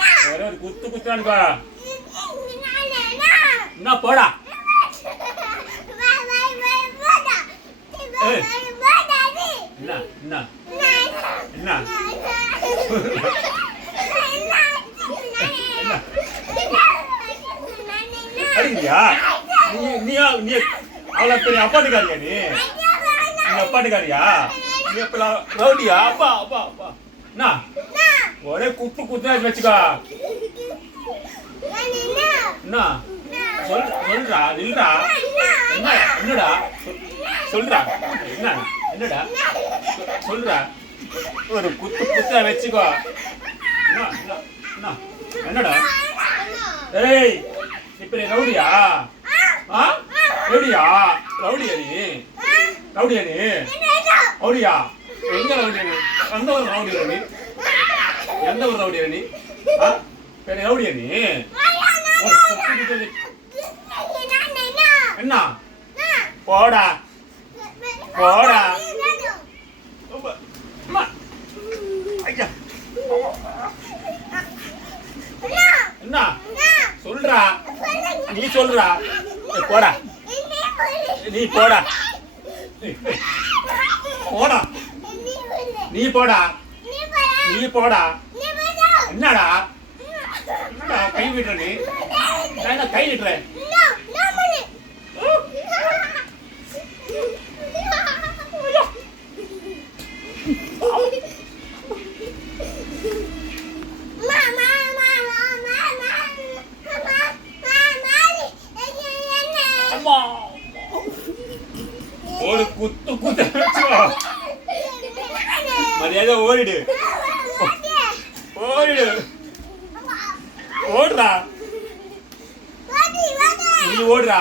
வேற ஒரு குத்து குத்தானுக்கா என்ன போடா என்ன என்ன என்ன அடிக்கிறியா நீ நீ நீ அவளை பெரிய அப்பாட்டுக்காரியா நீ அப்பாட்டுக்காரியா நீ எப்ப ரவுடியா அப்பா அப்பா அப்பா என்ன ஒரே குத்து குத்துனா வச்சுக்கா என்ன சொல்றா இல்லடா என்ன என்னடா சொல்றா என்ன என்னடா சொல்றா ஒரு குத்து குத்தா வச்சுக்கோ என்னடா ஏய் இப்ப நீ ரவுடியா ரவுடியா ரவுடியா நீ ரவுடியா நீ ரவுடியா எங்க ரவுடியா நீ எந்த ஒரு ரவுடியா நீ எந்த ஒரு ரவுடியா நீ பெரிய ரவுடியா நீ என்ன போடா போடா ஐயா என்ன சொல்றா நீ சொல்றா போடா நீ போடா போடா நீ போடா நீ போடா என்னடா கை விட்டுற நீ நான் கை விட்டுறேன் ஒரு குத்து குத்து மரியாதை ஓடிடு ஓடிடு ஓடுறா நீ ஓடுறா